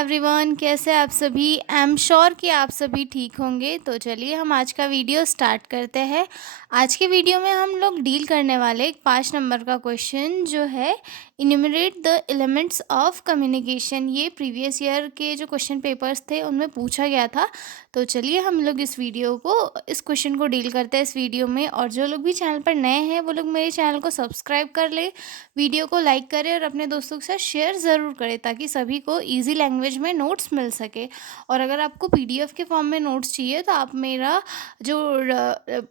Everyone, कैसे आप सभी। आई एम श्योर कि आप सभी ठीक होंगे। तो चलिए हम आज का वीडियो स्टार्ट करते हैं। आज के वीडियो में हम लोग डील करने वाले एक 5 नंबर का क्वेश्चन जो है enumerate the elements of communication. ये प्रीवियस ईयर के जो क्वेश्चन पेपर्स थे उनमें पूछा गया था। तो चलिए हम लोग इस क्वेश्चन को डील करते हैं इस वीडियो में। और जो लोग भी चैनल पर नए हैं वो लोग मेरे चैनल को सब्सक्राइब कर ले, वीडियो को लाइक करें और अपने दोस्तों के साथ शेयर ज़रूर करें ताकि सभी को इजी लैंग्वेज में नोट्स मिल सके। और अगर आपको पीडीएफ के फॉर्म में नोट्स चाहिए तो आप मेरा जो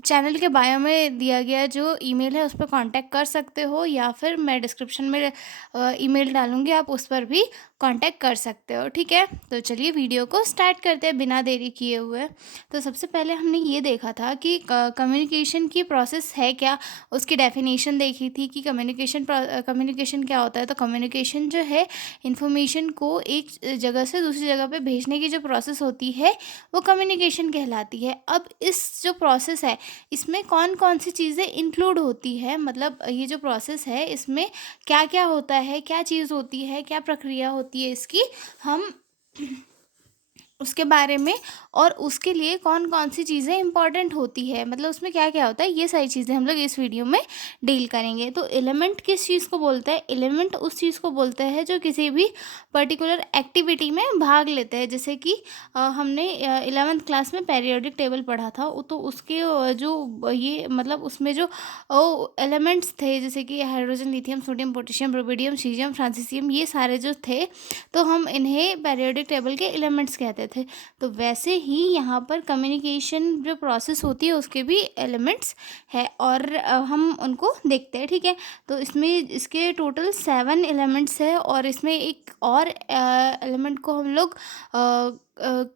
चैनल के बायो में दिया गया जो ईमेल है उस पर कांटेक्ट कर सकते हो, या फिर मैं डिस्क्रिप्शन में ईमेल डालूंगी, आप उस पर भी कांटेक्ट कर सकते हो। ठीक है, तो चलिए वीडियो को स्टार्ट करते हैं बिना देरी किए हुए। तो सबसे पहले हमने ये देखा था कि कम्युनिकेशन की प्रोसेस है क्या, उसकी डेफिनेशन देखी थी कि कम्युनिकेशन क्या होता है। तो कम्युनिकेशन जो है इंफॉर्मेशन को एक जगह से दूसरी जगह पे भेजने की जो प्रोसेस होती है वो कम्युनिकेशन कहलाती है। अब इस जो प्रोसेस है इसमें कौन कौन सी चीज़ें इंक्लूड होती है, मतलब ये जो प्रोसेस है इसमें क्या क्या होता है, क्या चीज़ होती है, क्या प्रक्रिया होती है इसकी, हम उसके बारे में, और उसके लिए कौन कौन सी चीज़ें इंपॉर्टेंट होती है, मतलब उसमें क्या क्या होता है, ये सारी चीज़ें हम लोग इस वीडियो में डील करेंगे। तो एलिमेंट किस चीज़ को बोलते हैं? एलिमेंट उस चीज़ को बोलते हैं जो किसी भी पर्टिकुलर एक्टिविटी में भाग लेते हैं। जैसे कि हमने 11th क्लास में पीरियोडिक टेबल पढ़ा था, तो उसके ये मतलब उसमें जो एलिमेंट्स थे जैसे कि hydrogen, lithium, sodium, potassium, rubidium, caesium, francium, ये सारे जो थे तो हम इन्हें पीरियोडिक टेबल के एलिमेंट्स कहते थे। तो वैसे ही यहाँ पर कम्युनिकेशन जो प्रोसेस होती है उसके भी एलिमेंट्स है, और हम उनको देखते हैं। ठीक है, तो इसमें इसके टोटल 7 एलिमेंट्स है, और इसमें एक और एलिमेंट को हम लोग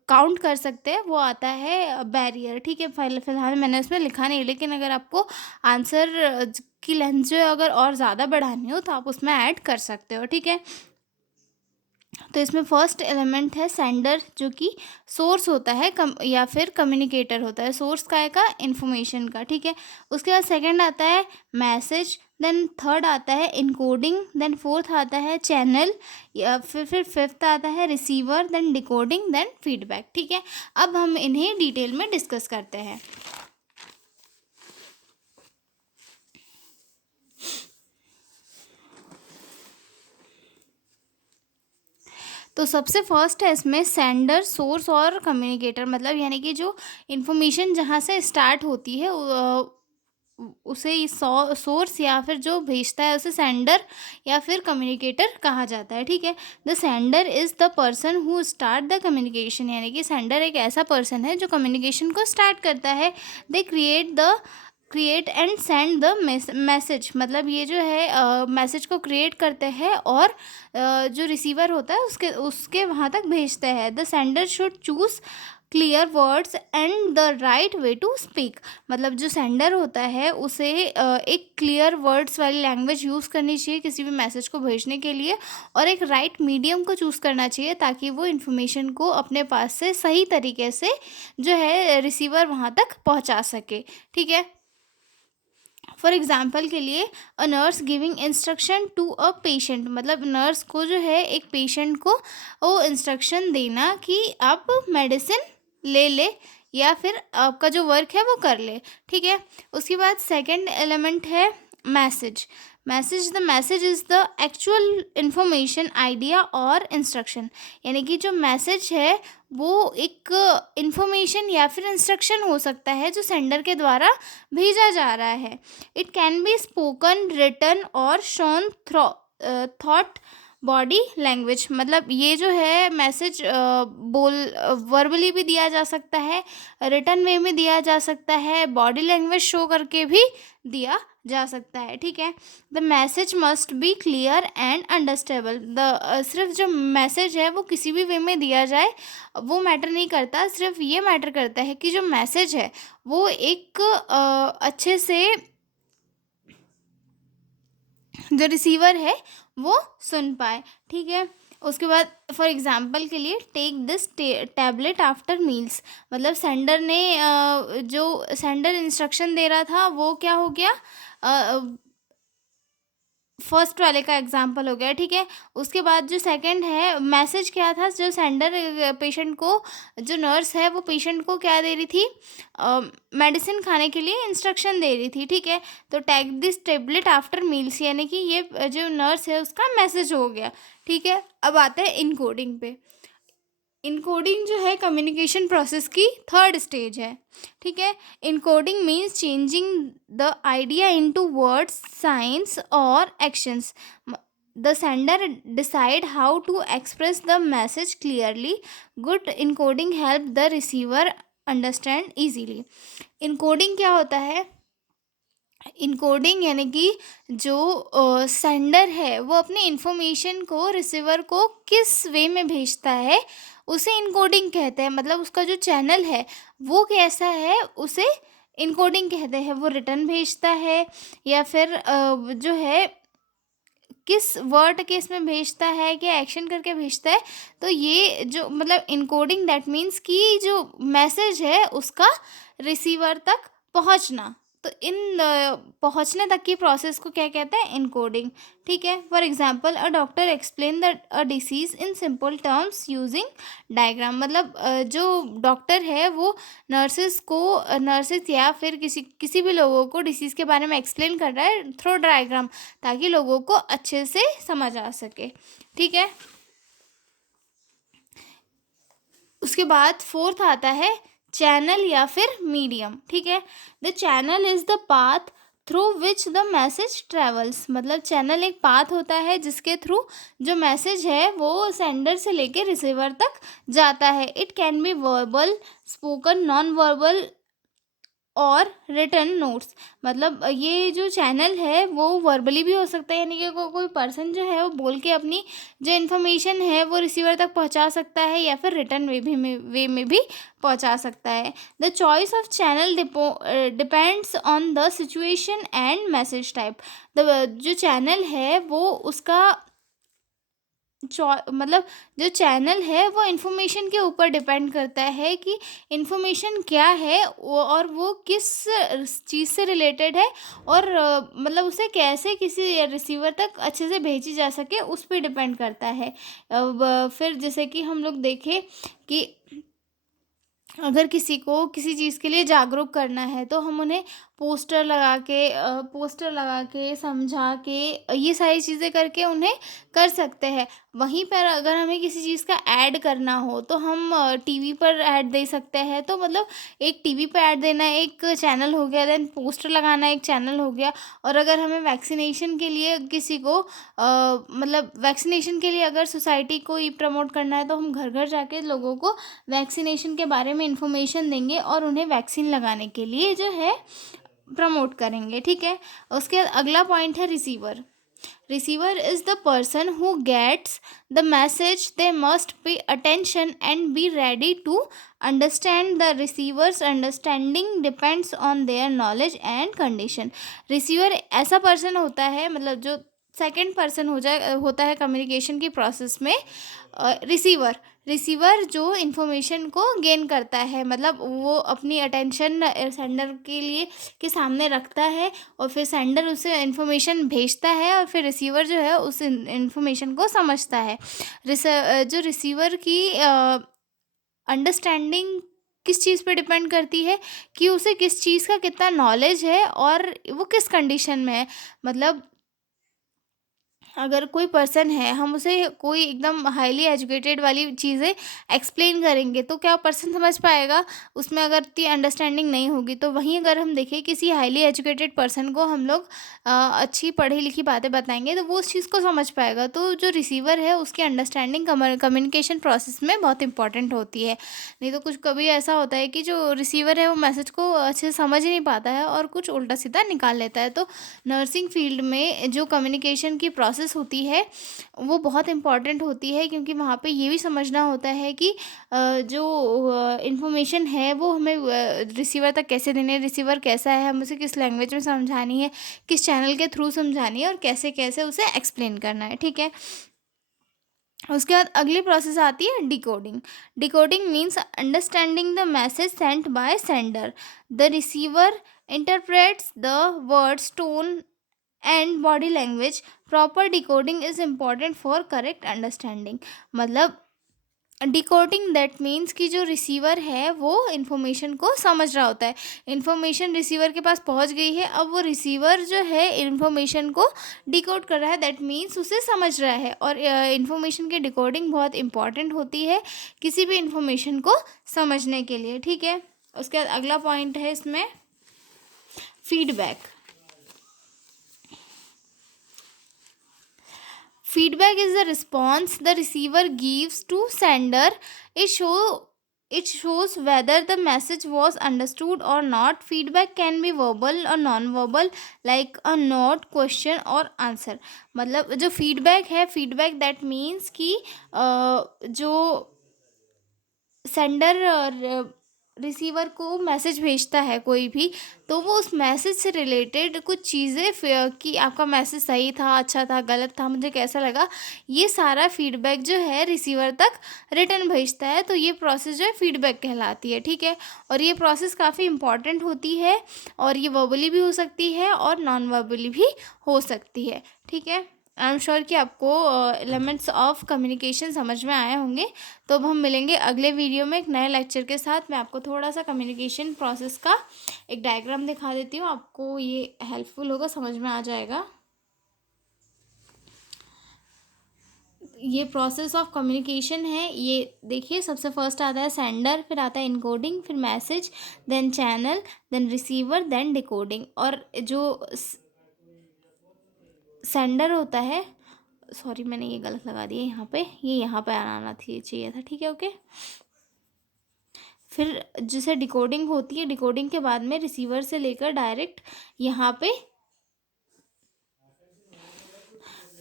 काउंट कर सकते हैं, वो आता है बैरियर। ठीक है, फिलहाल मैंने उसमें लिखा नहीं, लेकिन अगर आपको आंसर की लेंथ जो है अगर और ज़्यादा बढ़ानी हो तो आप उसमें ऐड कर सकते हो। ठीक है, तो इसमें फर्स्ट एलिमेंट है सेंडर, जो कि सोर्स होता है या फिर कम्युनिकेटर होता है, सोर्स का है का इन्फॉर्मेशन का। ठीक है, उसके बाद सेकंड आता है मैसेज, देन थर्ड आता है इनकोडिंग, देन फोर्थ आता है चैनल, या फिर फिफ्थ आता है receiver, then decoding, then feedback. ठीक है, अब हम इन्हें डिटेल में डिस्कस करते हैं। तो सबसे फर्स्ट है इसमें सेंडर, सोर्स और कम्युनिकेटर, मतलब यानी कि जो इन्फॉर्मेशन जहाँ से स्टार्ट होती है उसे सोर्स या फिर जो भेजता है उसे सेंडर या फिर कम्युनिकेटर कहा जाता है। ठीक है, the sender is the person who start the communication, यानी कि सेंडर एक ऐसा पर्सन है जो कम्युनिकेशन को स्टार्ट करता है। They create and send the message, मतलब ये जो है मैसेज को क्रिएट करते हैं और जो रिसीवर होता है उसके उसके वहाँ तक भेजते हैं। The sender should choose clear words and the right way to speak, मतलब जो सेंडर होता है उसे एक क्लियर वर्ड्स वाली लैंग्वेज यूज़ करनी चाहिए किसी भी मैसेज को भेजने के लिए, और एक राइट मीडियम को चूज़ करना चाहिए ताकि वो इन्फॉर्मेशन को अपने पास से सही तरीके से जो है रिसीवर वहाँ तक पहुँचा सके। ठीक है, फॉर एग्जाम्पल के लिए a nurse giving instruction to a patient, मतलब नर्स को जो है एक पेशेंट को वो इंस्ट्रक्शन देना कि आप मेडिसिन ले या फिर आपका जो वर्क है वो कर ले। ठीक है, उसके बाद सेकंड एलिमेंट है message. The message is the actual information, idea और इंस्ट्रक्शन, यानी कि जो मैसेज है वो एक इंफॉर्मेशन या फिर इंस्ट्रक्शन हो सकता है जो सेंडर के द्वारा भेजा जा रहा है। It can be spoken, written और शोन थॉट बॉडी लैंग्वेज, मतलब ये जो है मैसेज वर्बली भी दिया जा सकता है, रिटन वे में दिया जा सकता है, बॉडी लैंग्वेज शो करके भी दिया जा सकता है। ठीक है, the message must be clear and understandable, सिर्फ जो मैसेज है वो किसी भी वे में दिया जाए वो मैटर नहीं करता, सिर्फ ये मैटर करता है कि जो मैसेज है वो एक अच्छे से जो रिसीवर है वो सुन पाए। ठीक है, उसके बाद फॉर एग्जांपल के लिए take this tablet after meals, मतलब सेंडर ने जो सेंडर इंस्ट्रक्शन दे रहा था वो क्या हो गया, फर्स्ट वाले का एग्जाम्पल हो गया, ठीक है। उसके बाद जो सेकंड है, मैसेज क्या था, जो सेंडर पेशेंट को, जो नर्स है वो पेशेंट को क्या दे रही थी, मेडिसिन खाने के लिए इंस्ट्रक्शन दे रही थी, ठीक है। तो take this tablet after meals, यानी कि ये जो नर्स है उसका मैसेज हो गया, ठीक है। अब आते हैं इनकोडिंग पे। इनकोडिंग जो है कम्युनिकेशन प्रोसेस की थर्ड स्टेज है, ठीक है। Encoding means changing the idea into words, signs और actions. The sender decide how to express the message clearly. Good encoding help the receiver understand easily. Encoding क्या होता है? इनकोडिंग यानी कि जो सेंडर है वो अपनी इंफॉर्मेशन को रिसीवर को किस वे में भेजता है, उसे इनकोडिंग कहते हैं। मतलब उसका जो चैनल है वो कैसा है, उसे इनकोडिंग कहते हैं। वो रिटर्न भेजता है या फिर जो है किस वर्ड के इसमें भेजता है, क्या एक्शन करके भेजता है। तो ये जो मतलब इनकोडिंग दैट मीन्स कि जो मैसेज है उसका रिसीवर तक पहुंचना। तो इन पहुंचने तक की प्रोसेस को क्या कहते हैं? इनकोडिंग, ठीक है। For example, a doctor explain the a disease in simple terms using diagram. मतलब जो डॉक्टर है वो नर्सेस या फिर किसी भी लोगों को डिसीज़ के बारे में एक्सप्लेन कर रहा है थ्रू डायग्राम, ताकि लोगों को अच्छे से समझ आ सके, ठीक है। उसके बाद फोर्थ आता है चैनल या फिर मीडियम, ठीक है। The channel is the path through which the message travels. मतलब चैनल एक पाथ होता है जिसके थ्रू जो मैसेज है वो सेंडर से लेके रिसीवर तक जाता है। It can B verbal, spoken, non verbal और रिटन नोट्स। मतलब ये जो चैनल है वो वर्बली भी हो सकता है, यानी कि कोई पर्सन जो है वो बोल के अपनी जो इन्फॉर्मेशन है वो रिसीवर तक पहुंचा सकता है, या फिर रिटन वे में भी पहुंचा सकता है। The choice of channel depends on the situation and message type. The जो चैनल है वो उसका मतलब जो चैनल है वो इन्फॉर्मेशन के ऊपर डिपेंड करता है कि इन्फॉर्मेशन क्या है और वो किस चीज़ से रिलेटेड है, और मतलब उसे कैसे किसी रिसीवर तक अच्छे से भेजी जा सके उस पर डिपेंड करता है। फिर जैसे कि हम लोग देखें कि अगर किसी को किसी चीज़ के लिए जागरूक करना है तो हम उन्हें पोस्टर लगा के समझा के ये सारी चीज़ें करके उन्हें कर सकते हैं। वहीं पर अगर हमें किसी चीज़ का ऐड करना हो तो हम टीवी पर ऐड दे सकते हैं। तो मतलब एक टीवी पर ऐड देना एक चैनल हो गया, देन पोस्टर लगाना एक चैनल हो गया। और अगर हमें वैक्सीनेशन के लिए किसी को मतलब वैक्सीनेशन के लिए अगर सोसाइटी को ही प्रमोट करना है तो हम घर घर जाके लोगों को वैक्सीनेशन के बारे में इंफॉर्मेशन देंगे और उन्हें वैक्सीन लगाने के लिए जो है प्रमोट करेंगे, ठीक है। उसके बाद अगला पॉइंट है receiver. Receiver is the person who gets the message. They must pay attention and be ready to understand. The receiver's understanding depends on their knowledge and condition. Receiver ऐसा पर्सन होता है, मतलब जो सेकंड पर्सन होता है communication की process में। Receiver जो इन्फॉर्मेशन को गेन करता है, मतलब वो अपनी अटेंशन सेंडर के सामने रखता है और फिर सेंडर उसे इन्फॉर्मेशन भेजता है और फिर रिसीवर जो है उस इन्फॉर्मेशन को समझता है। जो रिसीवर की अंडरस्टैंडिंग किस चीज़ पे डिपेंड करती है कि उसे किस चीज़ का कितना नॉलेज है और वो किस कंडीशन में है। मतलब अगर कोई पर्सन है, हम उसे कोई एकदम हाईली एजुकेटेड वाली चीज़ें एक्सप्लेन करेंगे तो क्या पर्सन समझ पाएगा? उसमें अगर इतनी अंडरस्टैंडिंग नहीं होगी। तो वहीं अगर हम देखें किसी हाईली एजुकेटेड पर्सन को हम लोग अच्छी पढ़ी लिखी बातें बताएंगे तो वो उस चीज़ को समझ पाएगा। तो जो रिसीवर है उसकी अंडरस्टैंडिंग कम्युनिकेशन प्रोसेस में बहुत इंपॉर्टेंट होती है। नहीं तो कुछ कभी ऐसा होता है कि जो रिसीवर है वो मैसेज को अच्छे से समझ ही नहीं पाता है और कुछ उल्टा सीधा निकाल लेता है। तो नर्सिंग फील्ड में जो कम्युनिकेशन की प्रोसेस होती है वो बहुत इम्पॉर्टेंट होती है, क्योंकि वहाँ पे ये भी समझना होता है कि जो इन्फॉर्मेशन है वो हमें रिसीवर तक कैसे देनी है, रिसीवर कैसा है, हमें उसे किस लैंग्वेज में समझानी है, किस चैनल के थ्रू समझानी है और कैसे कैसे उसे एक्सप्लेन करना है, ठीक है। उसके बाद अगली प्रोसेस आती है decoding. Decoding means understanding the message sent by sender. The receiver interprets the words, tone and body language, proper decoding is important for correct understanding. मतलब डिकोडिंग दैट मीन्स कि जो रिसीवर है वो इन्फॉर्मेशन को समझ रहा होता है। इन्फॉर्मेशन रिसीवर के पास पहुंच गई है, अब वो रिसीवर जो है इन्फॉर्मेशन को डिकोड कर रहा है, दैट मीन्स उसे समझ रहा है। और इन्फॉर्मेशन की डिकोडिंग बहुत इंपॉर्टेंट होती है किसी भी इन्फॉर्मेशन को समझने के लिए। ठीक है, उसके बाद अगला पॉइंट है इसमें feedback. Feedback is the response the receiver gives to sender. It shows whether the message was understood or not. Feedback can be verbal or non-verbal, like a note, question or answer. मतलब जो feedback है, feedback that means कि जो sender और receiver को message भेजता है कोई भी, तो वो उस मैसेज से रिलेटेड कुछ चीज़ें कि आपका मैसेज सही था, अच्छा था, गलत था, मुझे कैसा लगा, ये सारा फीडबैक जो है रिसीवर तक रिटर्न भेजता है। तो ये प्रोसेस जो है फीडबैक कहलाती है। ठीक है, और ये प्रोसेस काफ़ी इंपॉर्टेंट होती है और ये वर्बली भी हो सकती है और नॉन वर्बली भी हो सकती है। ठीक है, आई एम श्योर कि आपको एलिमेंट्स ऑफ कम्युनिकेशन समझ में आए होंगे। तो अब हम मिलेंगे अगले वीडियो में एक नए लेक्चर के साथ। मैं आपको थोड़ा सा कम्युनिकेशन प्रोसेस का एक डायग्राम दिखा देती हूँ, आपको ये हेल्पफुल होगा, समझ में आ जाएगा। ये प्रोसेस ऑफ कम्युनिकेशन है, ये देखिए सबसे फर्स्ट आता है सेंडर, फिर आता है इनकोडिंग, फिर message, then channel, then receiver, then decoding. और जो सेंडर होता है, सॉरी मैंने ये गलत लगा दिया यहाँ पे, ये यहाँ पे आना चाहिए था। ठीक है, ओके। फिर जिसे डिकोडिंग होती है, डिकोडिंग के बाद में रिसीवर से लेकर डायरेक्ट यहाँ पे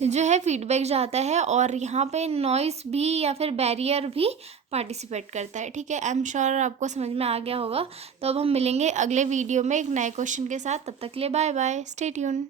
जो है फीडबैक जाता है और यहाँ पे नॉइस भी या फिर बैरियर भी पार्टिसिपेट करता है। ठीक है, आई एम श्योर आपको समझ में आ गया होगा। तो अब हम मिलेंगे अगले वीडियो में एक नए क्वेश्चन के साथ। तब तक के लिए बाय बाय, स्टे ट्यून।